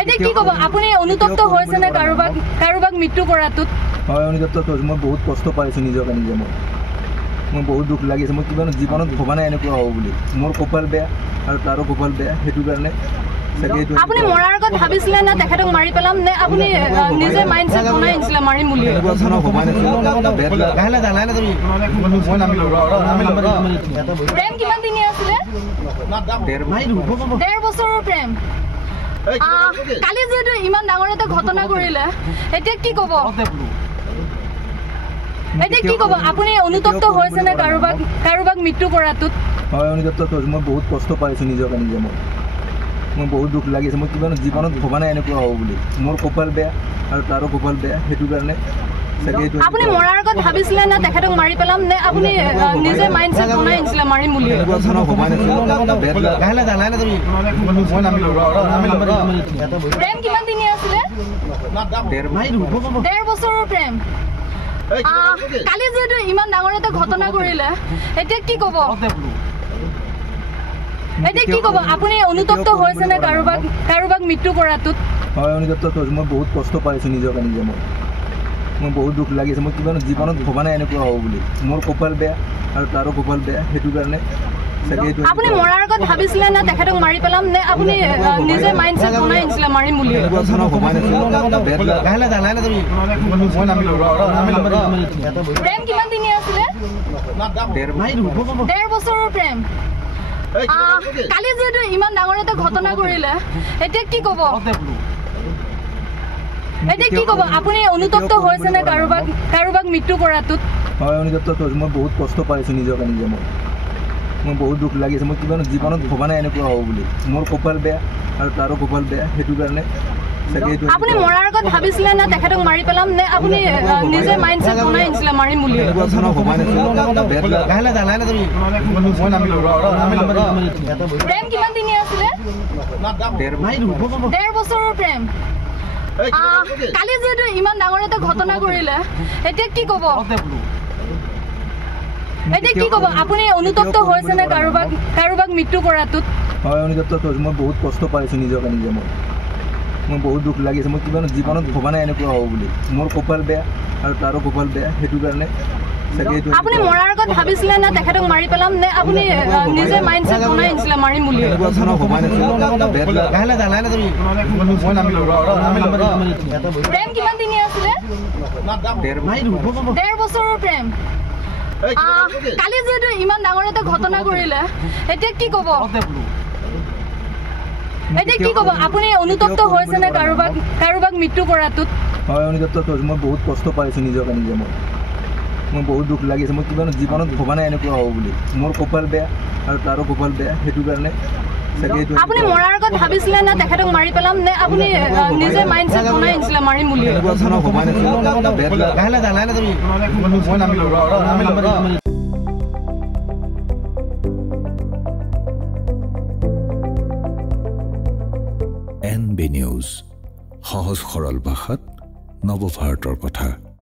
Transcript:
এতিয়া কি ক'ব আপুনি অনুতপ্ত হৈছে নে কাৰোবাক মৃত্যু কৰাটোত হয় অনুতপ্ত হৈছোঁ মই বহুত কষ্ট পাইছোঁ নিজকে নিজে মই বহুত দুখ লাগিছে মই কিবা জীৱনত ভবা নাই এনেকুৱা হ'ব বুলি মোৰ কপাল বেয়া আৰু তাৰো কপাল বেয়া সেইটো কাৰণে আপুনি মৰাৰ আগত ভাবিছিলে না তেখেতক মাৰি পেলাম নে আপুনি নিজে মাইণ্ডছেট বনাই আনিছিলে মাৰিম বুলি প্ৰেম কিমান দিন আছিলে 1.5 বছৰৰ প্ৰেম কালি যেহেতু ইমান ডাঙৰ এটা ঘটনা কৰিলে এতিয়া কি ক'ব আপুনি অনুতপ্ত হৈছে নে কাৰোবাক মৃত্যু কৰাটোত হয় অনুতপ্ত হৈছোঁ মই বহুত কষ্ট পাইছোঁ নিজকে নিজে মই বহুত দুখ লাগিছে মই কিবা জীৱনত ভবা নাই এনেকুৱা হ'ব বুলি মোৰ কপাল বেয়া আৰু তাৰো কপাল বেয়া সেইটো কাৰণে আপুনি মৰাৰ আগত ভাবিছিলে না তেখেতক মাৰি পেলাম নে আপুনি নিজে মাইণ্ডছেট বনাই আনিছিলে মাৰিম বুলি প্ৰেম কিমান দিন আছিলে 1.5 বছৰৰ প্ৰেম কালি যেহেতু ইমান ডাঙৰ এটা ঘটনা কৰিলে এতিয়া কি ক'ব আপুনি অনুতপ্ত হৈছে নে কাৰোবাক মৃত্যু কৰাটোত হয় অনুতপ্ত হৈছোঁ মই বহুত কষ্ট পাইছোঁ নিজকে নিজে মই বহুত দুখ লাগিছে মই কিবা জীৱনত ভবা নাই এনেকুৱা হ'ব বুলি মোৰ কপাল বেয়া আৰু তাৰো কপাল বেয়া সেইটো কাৰণে আপুনি মৰাৰ আগত ভাবিছিলে না তেখেতক মাৰি পেলাম নে আপুনি নিজে মাইণ্ডছেট বনাই আনিছিলে মাৰিম বুলি প্ৰেম কিমান দিন আছিলে 1.5 বছৰৰ প্ৰেম কালি যেহেতু ইমান ডাঙৰ এটা ঘটনা কৰিলে এতিয়া কি ক'ব আপুনি অনুতপ্ত হৈছে নে কাৰোবাক মৃত্যু কৰাটোত হয় অনুতপ্ত হৈছোঁ মই বহুত কষ্ট পাইছোঁ নিজকে নিজে মই বহুত দুখ লাগিছে মই কিবা জীৱনত ভবা নাই এনেকুৱা হ'ব বুলি মোৰ কপাল বেয়া আৰু তাৰো কপাল বেয়া সেইটো কাৰণে আপুনি মৰাৰ আগত ভাবিছিলে না তেখেতক মাৰি পেলাম নে আপুনি নিজে মাইণ্ডছেট বনাই আনিছিলে মাৰিম বুলি প্ৰেম কিমান দিন আছিলে 1.5 বছৰৰ প্ৰেম কালি যেহেতু ইমান ডাঙৰ এটা ঘটনা কৰিলে এতিয়া কি ক'ব আপুনি অনুতপ্ত হৈছে নে কাৰোবাক মৃত্যু কৰাটোত হয় অনুতপ্ত হৈছোঁ মই বহুত কষ্ট পাইছোঁ নিজকে নিজে মই বহুত দুখ লাগিছে মই কিবা জীৱনত ভবা নাই এনেকুৱা হ'ব বুলি মোৰ কপাল বেয়া আৰু তাৰো কপাল বেয়া সেইটো কাৰণে আপুনি মৰাৰ আগত ভাবিছিলে না তেখেতক মাৰি পেলাম নে আপুনি নিজে মাইণ্ডছেট বনাই আনিছিলে মাৰিম বুলি প্ৰেম কিমান দিন আছিলে 1.5 বছৰৰ প্ৰেম কালি যেহেতু ইমান ডাঙৰ এটা ঘটনা কৰিলে এতিয়া কি ক'ব আপুনি অনুতপ্ত হৈছে নে কাৰোবাক মৃত্যু কৰাটোত হয় অনুতপ্ত হৈছোঁ মই বহুত কষ্ট পাইছোঁ নিজকে নিজে মই বহুত দুখ লাগিছে মই কিবা জীৱনত ভবা নাই এনেকুৱা হ'ব বুলি মোৰ কপাল বেয়া আৰু তাৰো কপাল বেয়া সেইটো কাৰণে আপুনি মৰাৰ আগত ভাবিছিলে না তেখেতক মাৰি পেলাম নে আপুনি নিজে মাইণ্ডছেট বনাই আনিছিলে মাৰিম বুলি NB নিউজ সহজ সৰল ভাষাত নৱভাৰতৰ কথা।